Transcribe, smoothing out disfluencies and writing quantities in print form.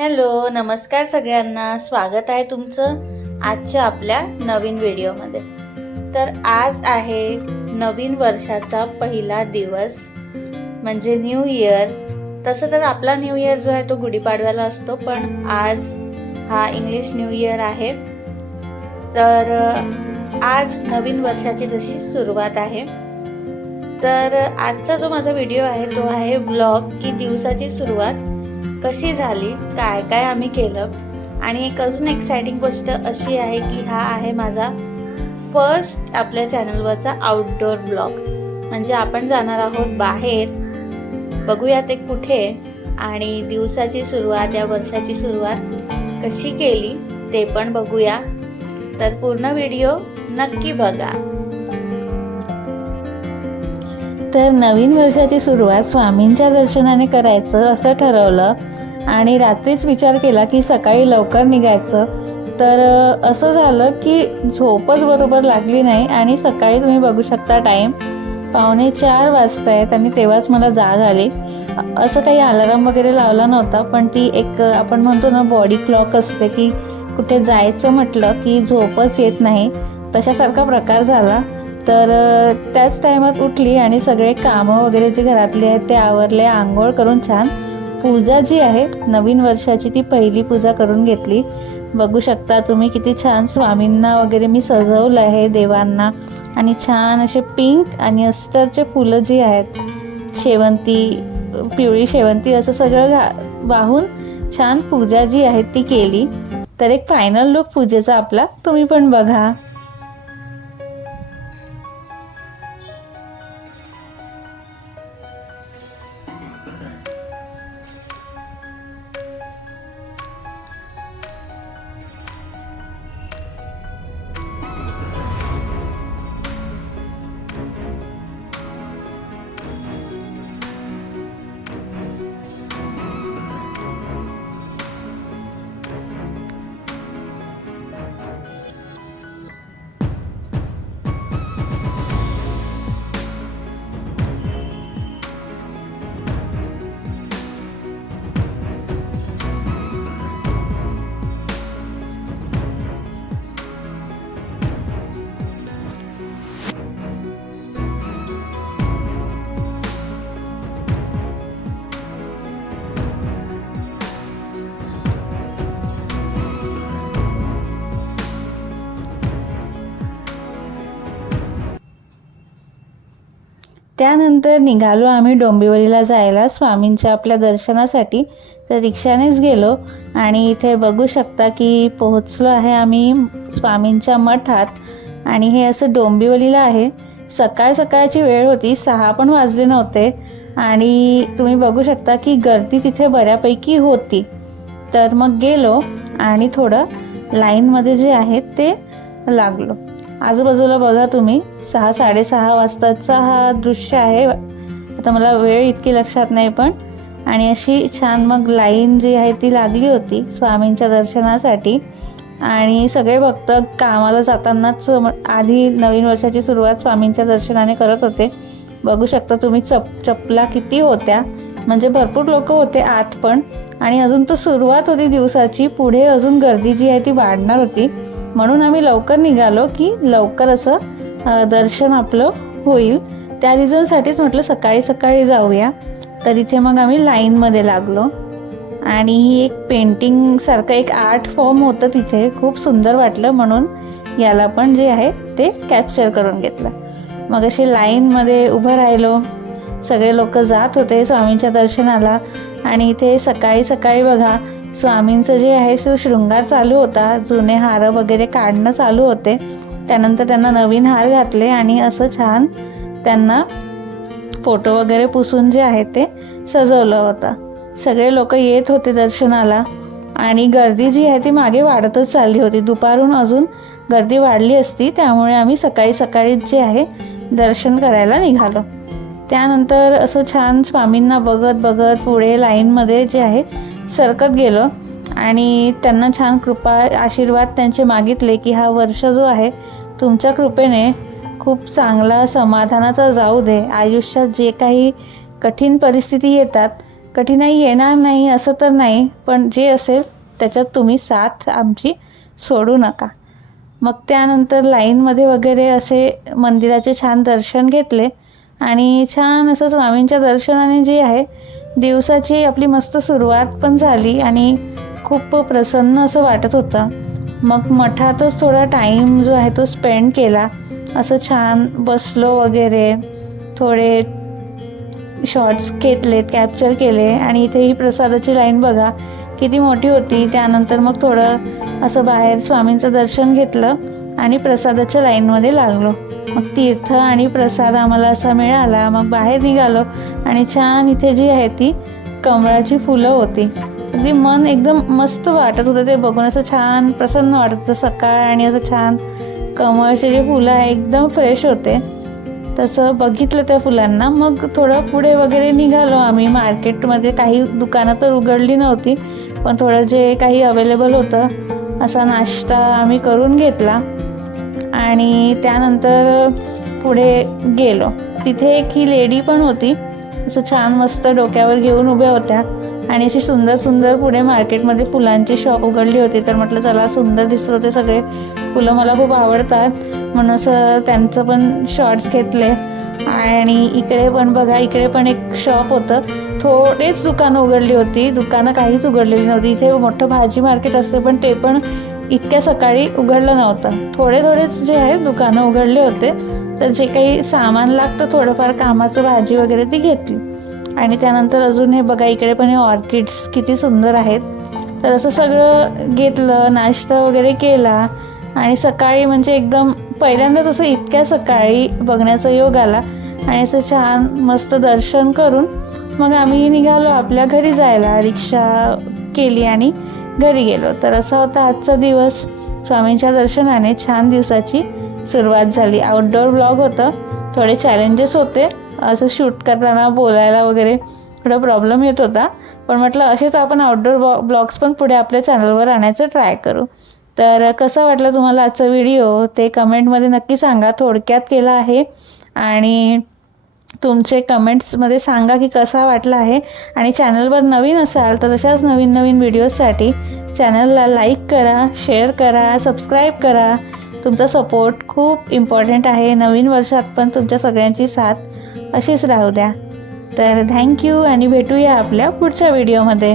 Hello, नमस्कार सगळ्यांना. स्वागत आहे तुमचं आजच्या आपल्या नवीन व्हिडिओमध्ये. तर आज आहे नवीन वर्षाचा पहिला दिवस म्हणजे न्यू इयर. तसं तर आपला न्यू इयर जो आहे तो गुढीपाडव्याला असतो, पण आज हा इंग्लिश न्यू इयर आहे. तर आज नवीन वर्षाची जशी सुरुवात आहे. तर आजचा जो माझा व्हिडिओ आहे तो आहे ब्लॉग की दिवसाची सुरुवात कशी झाली, काय काय आम्ही केलं. आणि एक अजून एक्साइटिंग गोष्ट अशी आहे की हा आहे माझा फर्स्ट आपल्या चॅनलवरचा आउटडोर ब्लॉग. म्हणजे आपण जाणार आहोत बाहेर, बघूया ते कुठे आणि दिवसाची सुरुवात या वर्षाची सुरुवात कशी केली ते पण बघूया. तर पूर्ण व्हिडिओ नक्की बघा. तर नवीन वर्षाची सुरुवात स्वामींच्या दर्शनाने करायचं असं ठरवलं आणि रात्रीच विचार केला की सकाळी लवकर निघायचं. तर असं झालं की झोपच बरोबर लागली नाही आणि सकाळी तुम्ही बघू शकता टाईम 3:45 वाजता आहेत आणि तेव्हाच मला जाग आली. असं काही अलार्म वगैरे लावला नव्हता, पण ती एक आपण म्हणतो ना बॉडी क्लॉक असते की कुठे जायचं म्हटलं की झोपच येत नाही, तशासारखा प्रकार झाला. तर त्याच टायमात उठली आणि सगळे कामं वगैरे जे घरातले आहेत ते आवरले. आंघोळ करून छान पूजा जी आहे नवीन वर्षाची ती पहिली पूजा करून घेतली. बघू शकता तुम्ही किती छान स्वामींना वगैरे मी सजवलं आहे, देवांना. आणि छान असे पिंक आणि अस्तरचे फुलं जी आहेत, शेवंती, पिवळी शेवंती, असं सगळं वाहून छान पूजा जी आहे ती केली. तर एक फायनल लुक पूजेचा आपला तुम्ही पण बघा. त्यानंतर निघालो आम्ही डोंबिवलीला जायला स्वामींच्या आपल्या दर्शनासाठी. तर रिक्षानेच गेलो आणि इथे बघू शकता की पोहोचलो आहे आम्ही स्वामींच्या मठात. आणि हे असं डोंबिवलीला आहे. सकाळची वेळ होती, 6 पण वाजले नव्हते आणि तुम्ही बघू शकता की गर्दी तिथे बऱ्यापैकी होती. तर मग गेलो आणि थोडं लाईनमध्ये जे आहे ते लागलो. आजूबाजूला बघा तुम्ही 6-6:30 वाजताचा हा दृश्य आहे. आता मला वेळ इतकी लक्षात नाही, पण आणि अशी छान मग लाईन जी आहे ती लागली होती स्वामींच्या दर्शनासाठी. आणि सगळे भक्त कामाला जातानाच आधी नवीन वर्षाची सुरुवात स्वामींच्या दर्शनाने करत होते. बघू शकता तुम्ही चपला किती होत्या, म्हणजे भरपूर लोक होते आत पण. आणि अजून तर सुरुवात होती दिवसाची, पुढे अजून गर्दी जी आहे ती वाढणार होती. म्हणून आम्ही लवकर निघालो की लवकर असं दर्शन आपलं होईल. त्या रिझनसाठीच म्हटलं सकाळी जाऊया. तर इथे मग आम्ही लाईनमध्ये लागलो आणि ही एक पेंटिंगसारखं एक आर्ट फॉर्म होतं तिथे, खूप सुंदर वाटलं म्हणून याला पण जे आहे ते कॅप्चर करून घेतलं. मग अशी लाईनमध्ये उभं राहिलो. सगळे लोक जात होते स्वामींच्या दर्शनाला. आणि इथे सकाळी बघा स्वामींचं जे आहे तो शृंगार चालू होता. जुने हार वगैरे काढणं चालू होते. त्यानंतर त्यांना नवीन हार घातले आणि असं छान त्यांना फोटो वगैरे पुसून जे आहे ते सजवलं होतं. सगळे लोक येत होते दर्शनाला आणि गर्दी जी आहे ती मागे वाढतच चालली होती. दुपारून अजून गर्दी वाढली असती, त्यामुळे आम्ही सकाळी जे आहे दर्शन करायला निघालो. त्यानंतर असं छान स्वामींना बघत पुढे लाईनमध्ये जे आहे सरकत गेलो आणि त्यांना छान कृपा आशीर्वाद त्यांचे मागितले की हा वर्ष जो आहे तुमच्या कृपेने खूप चांगला समाधानाचा जाऊ दे. आयुष्यात जे काही कठीण परिस्थिती येतात कठीणाई येणार नाही असं तर नाही, पण जे असेल त्याच्यात तुम्ही साथ आमची सोडू नका. मग त्यानंतर लाईनमध्ये वगैरे असे मंदिराचे छान दर्शन घेतले आणि छान असं स्वामींच्या दर्शनाने जी आहे दिवसाची आपली मस्त सुरुवात पण झाली आणि खूप प्रसन्न असं वाटत होतं. मग मठातच थोडा टाईम जो आहे तो स्पेंड केला. असं छान बसलो वगैरे, थोडे शॉर्ट्स घेतलेत, कॅप्चर केले आणि इथे ही प्रसादाची लाईन बघा किती मोठी होती. त्यानंतर मग थोडं असं बाहेर स्वामींचं दर्शन घेतलं आणि प्रसादाच्या लाईनमध्ये लागलो. मग तीर्थ आणि प्रसाद आम्हाला असा मिळाला. मग बाहेर निघालो आणि छान इथे जी आहे ती कमळाची फुलं होती. अगदी मन एकदम मस्त वाटत होतं ते बघून, असं छान प्रसन्न वाटत होतं. सकाळ आणि असं छान कमळाचे जे फुलं आहे एकदम फ्रेश होते. तसं बघितलं त्या फुलांना. मग थोडं पुढे वगैरे निघालो आम्ही मार्केटमध्ये. काही दुकानं तर उघडली नव्हती, पण थोडं जे काही अवेलेबल होतं असा नाश्ता आम्ही करून घेतला आणि त्यानंतर पुढे गेलो. तिथे एक ही लेडी पण होती, असं छान मस्त डोक्यावर घेऊन उभ्या होत्या आणि अशी सुंदर सुंदर पुढे मार्केटमध्ये फुलांची शॉप उघडली होती. तर म्हटलं चला, सुंदर दिसत होते सगळे फुलं, मला खूप आवडतात म्हणून असं त्यांचं पण शॉर्ट्स घेतले. आणि इकडे पण बघा, इकडे पण एक शॉप होतं. थोडेच दुकानं उघडली होती, दुकानं काहीच उघडलेली नव्हती. इथे मोठं भाजी मार्केट असते पण ते पण इतक्या सकाळी उघडलं नव्हतं. थोडेच जे आहे दुकानं उघडले होते. तर जे काही सामान लागतं थोडंफार कामाचं, भाजी वगैरे ती घेतली. आणि त्यानंतर अजून हे बघा, इकडे पण हे ऑर्किड्स किती सुंदर आहेत. तर असं सगळं घेतलं, नाश्ता वगैरे केला आणि सकाळी म्हणजे एकदम पहिल्यांदाच असं इतक्या सकाळी बघण्याचा योग आला. आणि असं छान मस्त दर्शन करून मग आम्ही निघालो आपल्या घरी जायला. रिक्षा केली आणि घरी गेलो. तर असा होता आजचा दिवस. स्वामींच्या दर्शनाने छान दिवसाची सुरुवात झाली. आउटडोअर ब्लॉग होतं, थोडे चॅलेंजेस होते. असं शूट करताना बोलायला वगैरे थोडा प्रॉब्लेम येत होता, पण म्हटलं असेच आपण आउटडोअर ब्लॉग्स पण पुढे आपल्या चॅनलवर आणायचं ट्राय करू. तर कसं वाटलं तुम्हाला आजचा व्हिडिओ ते कमेंटमध्ये नक्की सांगा. थोडक्यात केला आहे आणि तुमचे कमेंट्समध्ये सांगा की कसा वाटला आहे. आणि चॅनलवर नवीन असाल तर अशाच नवीन नवीन व्हिडिओजसाठी चॅनलला लाईक करा, शेअर करा, सबस्क्राईब करा. तुमचा सपोर्ट खूप इम्पॉर्टंट आहे. नवीन वर्षात पण तुमच्या सगळ्यांची साथ अशीच राहू द्या. तर थँक्यू आणि भेटूया आपल्या पुढच्या व्हिडिओमध्ये.